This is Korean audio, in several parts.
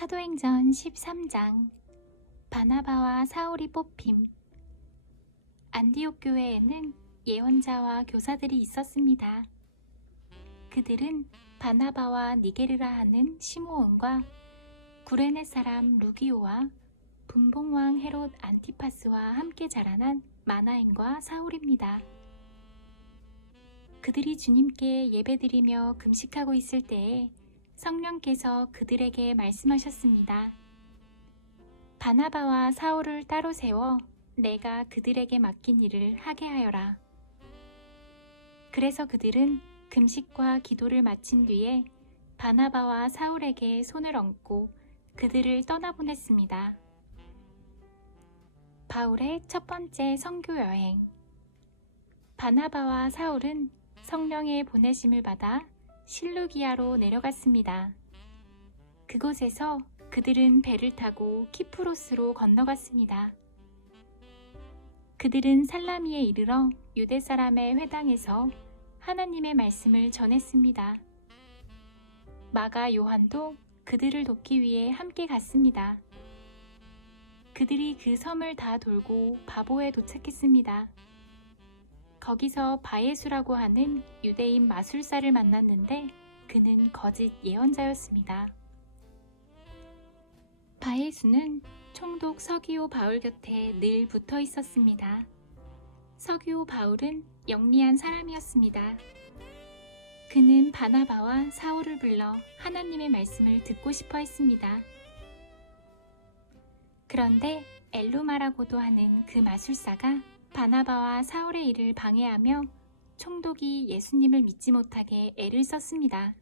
사도행전 13장 바나바와 사울이 뽑힘. 안디옥 교회에는 예언자와 교사들이 있었습니다. 그들은 바나바와 니게르라 하는 시므온과 구레네 사람 루기오와 분봉왕 헤롯 안티파스와 함께 자라난 마나엔과 사울입니다. 그들이 주님께 예배드리며 금식하고 있을 때에 성령께서 그들에게 말씀하셨습니다. 바나바와 사울을 따로 세워 내가 그들에게 맡긴 일을 하게 하여라. 그래서 그들은 금식과 기도를 마친 뒤에 바나바와 사울에게 손을 얹고 그들을 떠나보냈습니다. 바울의 첫 번째 선교 여행. 바나바와 사울은 성령의 보내심을 받아 실루기아로 내려갔습니다. 그곳에서 그들은 배를 타고 키프로스로 건너갔습니다. 그들은 살라미에 이르러 유대 사람의 회당에서 하나님의 말씀을 전했습니다. 마가 요한도 그들을 돕기 위해 함께 갔습니다. 그들이 그 섬을 다 돌고 바보에 도착했습니다. 거기서 바예수라고 하는 유대인 마술사를 만났는데 그는 거짓 예언자였습니다. 바예수는 총독 서기오 바울 곁에 늘 붙어 있었습니다. 서기오 바울은 영리한 사람이었습니다. 그는 바나바와 사울을 불러 하나님의 말씀을 듣고 싶어 했습니다. 그런데 엘루마라고도 하는 그 마술사가 바나바와 사울의 일을 방해하며 총독이 예수님을 믿지 못하게 애를 썼습니다.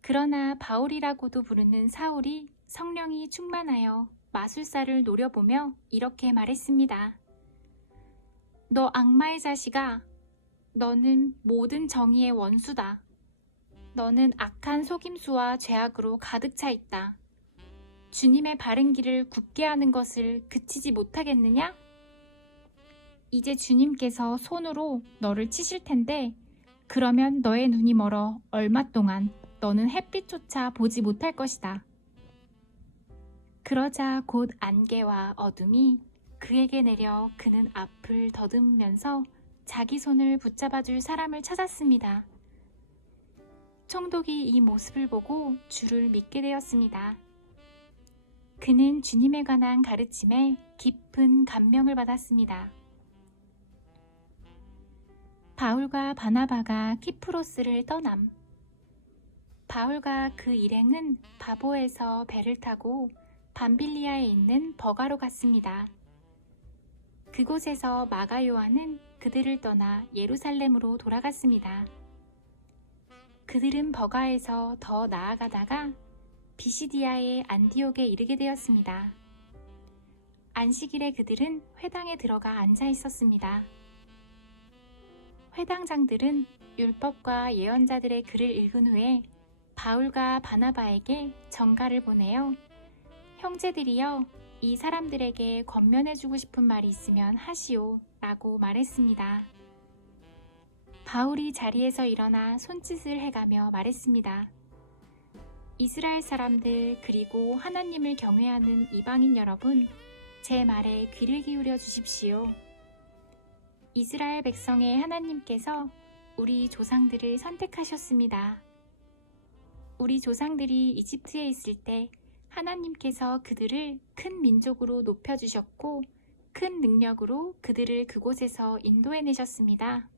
그러나 바울이라고도 부르는 사울이 성령이 충만하여 마술사를 노려보며 이렇게 말했습니다. 너 악마의 자식아, 너는 모든 정의의 원수다. 너는 악한 속임수와 죄악으로 가득 차 있다. 주님의 바른 길을 굳게 하는 것을 그치지 못하겠느냐? 이제 주님께서 손으로 너를 치실 텐데 그러면 너의 눈이 멀어 얼마 동안 너는 햇빛조차 보지 못할 것이다. 그러자 곧 안개와 어둠이 그에게 내려 그는 앞을 더듬으면서 자기 손을 붙잡아줄 사람을 찾았습니다. 총독이 이 모습을 보고 주를 믿게 되었습니다. 그는 주님에 관한 가르침에 깊은 감명을 받았습니다. 바울과 바나바가 키프로스를 떠남. 바울과 그 일행은 바보에서 배를 타고 밤빌리아에 있는 버가로 갔습니다. 그곳에서 마가 요한은 그들을 떠나 예루살렘으로 돌아갔습니다. 그들은 버가에서 더 나아가다가 비시디아의 안디옥에 이르게 되었습니다. 안식일에 그들은 회당에 들어가 앉아 있었습니다. 회당장들은 율법과 예언자들의 글을 읽은 후에 바울과 바나바에게 전가를 보내어 형제들이여, 이 사람들에게 권면해주고 싶은 말이 있으면 하시오 라고 말했습니다. 바울이 자리에서 일어나 손짓을 해가며 말했습니다. 이스라엘 사람들 그리고 하나님을 경외하는 이방인 여러분, 제 말에 귀를 기울여 주십시오. 이스라엘 백성의 하나님께서 우리 조상들을 선택하셨습니다. 우리 조상들이 이집트에 있을 때 하나님께서 그들을 큰 민족으로 높여주셨고 큰 능력으로 그들을 그곳에서 인도해내셨습니다.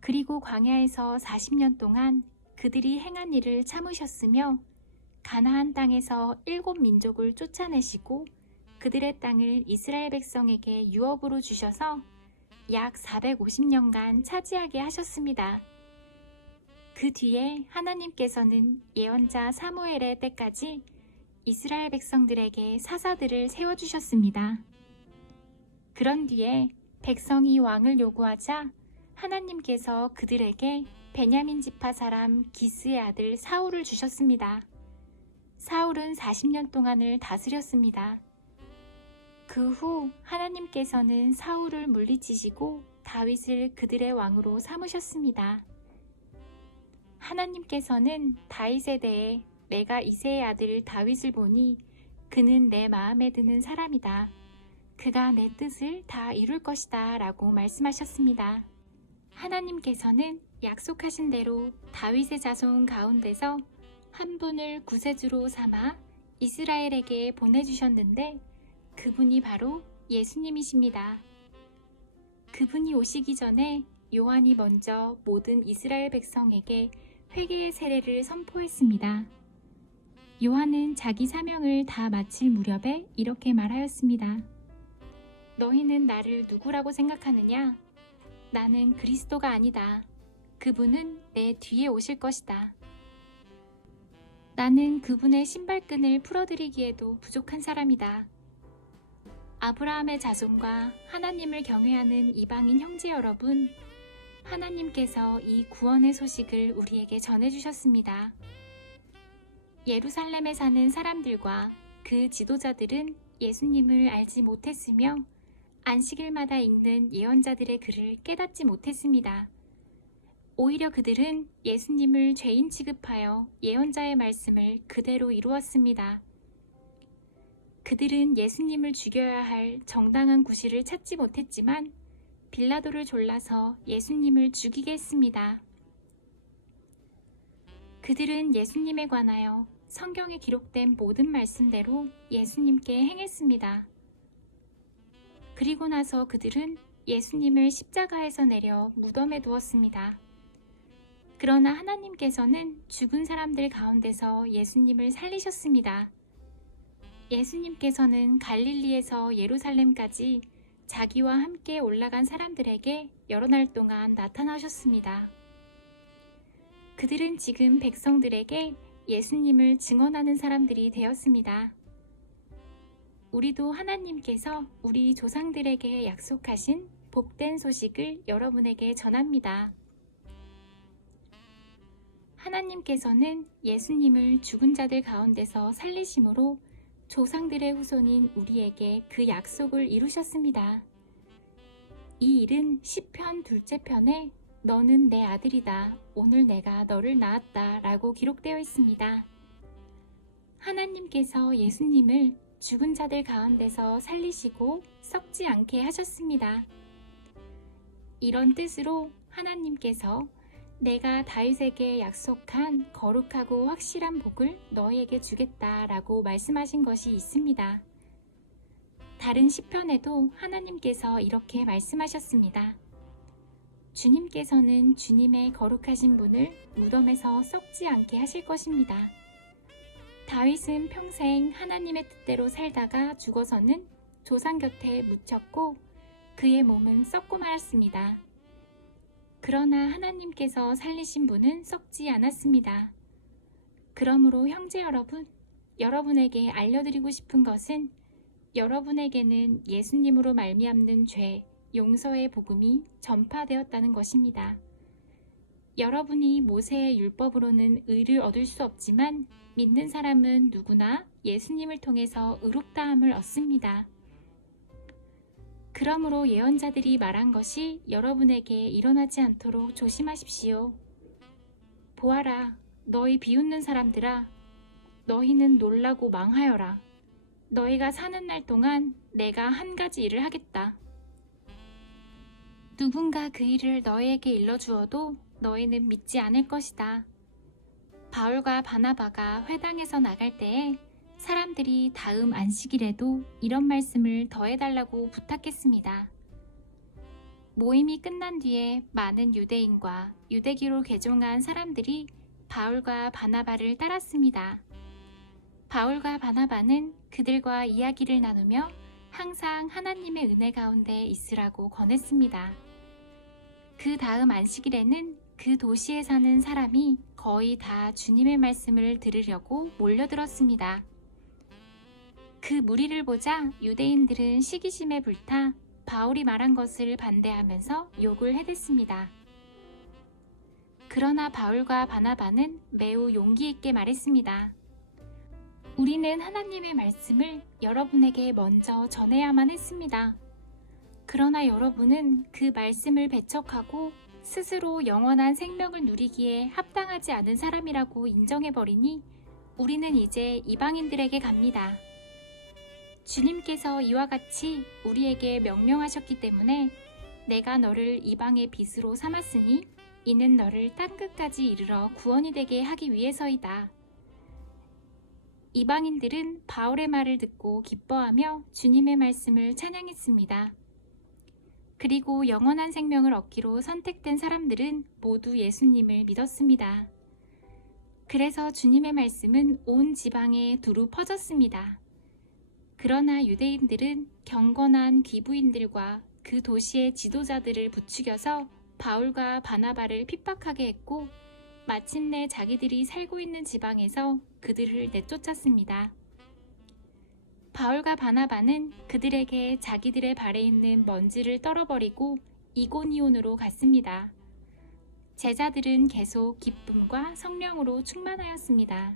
그리고 광야에서 40년 동안 그들이 행한 일을 참으셨으며 가나안 땅에서 7민족을 쫓아내시고 그들의 땅을 이스라엘 백성에게 유업으로 주셔서 약 450년간 차지하게 하셨습니다. 그 뒤에 하나님께서는 예언자 사무엘의 때까지 이스라엘 백성들에게 사사들을 세워주셨습니다. 그런 뒤에 백성이 왕을 요구하자 하나님께서 그들에게 베냐민 지파 사람 기스의 아들 사울을 주셨습니다. 사울은 40년 동안을 다스렸습니다. 그 후 하나님께서는 사울을 물리치시고 다윗을 그들의 왕으로 삼으셨습니다. 하나님께서는 다윗에 대해 내가 이새의 아들 다윗을 보니 그는 내 마음에 드는 사람이다. 그가 내 뜻을 다 이룰 것이다 라고 말씀하셨습니다. 하나님께서는 약속하신 대로 다윗의 자손 가운데서 한 분을 구세주로 삼아 이스라엘에게 보내주셨는데 그분이 바로 예수님이십니다. 그분이 오시기 전에 요한이 먼저 모든 이스라엘 백성에게 회개의 세례를 선포했습니다. 요한은 자기 사명을 다 마칠 무렵에 이렇게 말하였습니다. 너희는 나를 누구라고 생각하느냐? 나는 그리스도가 아니다. 그분은 내 뒤에 오실 것이다. 나는 그분의 신발끈을 풀어드리기에도 부족한 사람이다. 아브라함의 자손과 하나님을 경외하는 이방인 형제 여러분, 하나님께서 이 구원의 소식을 우리에게 전해주셨습니다. 예루살렘에 사는 사람들과 그 지도자들은 예수님을 알지 못했으며 안식일마다 읽는 예언자들의 글을 깨닫지 못했습니다. 오히려 그들은 예수님을 죄인 취급하여 예언자의 말씀을 그대로 이루었습니다. 그들은 예수님을 죽여야 할 정당한 구실을 찾지 못했지만 빌라도를 졸라서 예수님을 죽이게 했습니다. 그들은 예수님에 관하여 성경에 기록된 모든 말씀대로 예수님께 행했습니다. 그리고 나서 그들은 예수님을 십자가에서 내려 무덤에 두었습니다. 그러나 하나님께서는 죽은 사람들 가운데서 예수님을 살리셨습니다. 예수님께서는 갈릴리에서 예루살렘까지 자기와 함께 올라간 사람들에게 여러 날 동안 나타나셨습니다. 그들은 지금 백성들에게 예수님을 증언하는 사람들이 되었습니다. 우리도 하나님께서 우리 조상들에게 약속하신 복된 소식을 여러분에게 전합니다. 하나님께서는 예수님을 죽은 자들 가운데서 살리심으로 조상들의 후손인 우리에게 그 약속을 이루셨습니다. 이 일은 시편 2째 편에 너는 내 아들이다. 오늘 내가 너를 낳았다. 라고 기록되어 있습니다. 하나님께서 예수님을 죽은 자들 가운데서 살리시고 썩지 않게 하셨습니다. 이런 뜻으로 하나님께서 내가 다윗에게 약속한 거룩하고 확실한 복을 너희에게 주겠다라고 말씀하신 것이 있습니다. 다른 시편에도 하나님께서 이렇게 말씀하셨습니다. 주님께서는 주님의 거룩하신 분을 무덤에서 썩지 않게 하실 것입니다. 다윗은 평생 하나님의 뜻대로 살다가 죽어서는 조상 곁에 묻혔고 그의 몸은 썩고 말았습니다. 그러나 하나님께서 살리신 분은 썩지 않았습니다. 그러므로 형제 여러분, 여러분에게 알려드리고 싶은 것은 여러분에게는 예수님으로 말미암는 죄, 용서의 복음이 전파되었다는 것입니다. 여러분이 모세의 율법으로는 의를 얻을 수 없지만 믿는 사람은 누구나 예수님을 통해서 의롭다함을 얻습니다. 그러므로 예언자들이 말한 것이 여러분에게 일어나지 않도록 조심하십시오. 보아라, 너희 비웃는 사람들아, 너희는 놀라고 망하여라. 너희가 사는 날 동안 내가 한 가지 일을 하겠다. 누군가 그 일을 너희에게 일러주어도 너희는 믿지 않을 것이다. 바울과 바나바가 회당에서 나갈 때에 사람들이 다음 안식일에도 이런 말씀을 더해달라고 부탁했습니다. 모임이 끝난 뒤에 많은 유대인과 유대기로 개종한 사람들이 바울과 바나바를 따랐습니다. 바울과 바나바는 그들과 이야기를 나누며 항상 하나님의 은혜 가운데 있으라고 권했습니다. 그 다음 안식일에는 그 도시에 사는 사람이 거의 다 주님의 말씀을 들으려고 몰려들었습니다. 그 무리를 보자 유대인들은 시기심에 불타 바울이 말한 것을 반대하면서 욕을 해댔습니다. 그러나 바울과 바나바는 매우 용기 있게 말했습니다. 우리는 하나님의 말씀을 여러분에게 먼저 전해야만 했습니다. 그러나 여러분은 그 말씀을 배척하고 스스로 영원한 생명을 누리기에 합당하지 않은 사람이라고 인정해버리니 우리는 이제 이방인들에게 갑니다. 주님께서 이와 같이 우리에게 명령하셨기 때문에 내가 너를 이방의 빛으로 삼았으니 이는 너를 땅끝까지 이르러 구원이 되게 하기 위해서이다. 이방인들은 바울의 말을 듣고 기뻐하며 주님의 말씀을 찬양했습니다. 그리고 영원한 생명을 얻기로 선택된 사람들은 모두 예수님을 믿었습니다. 그래서 주님의 말씀은 온 지방에 두루 퍼졌습니다. 그러나 유대인들은 경건한 귀부인들과 그 도시의 지도자들을 부추겨서 바울과 바나바를 핍박하게 했고 마침내 자기들이 살고 있는 지방에서 그들을 내쫓았습니다. 바울과 바나바는 그들에게 자기들의 발에 있는 먼지를 떨어버리고 이고니온으로 갔습니다. 제자들은 계속 기쁨과 성령으로 충만하였습니다.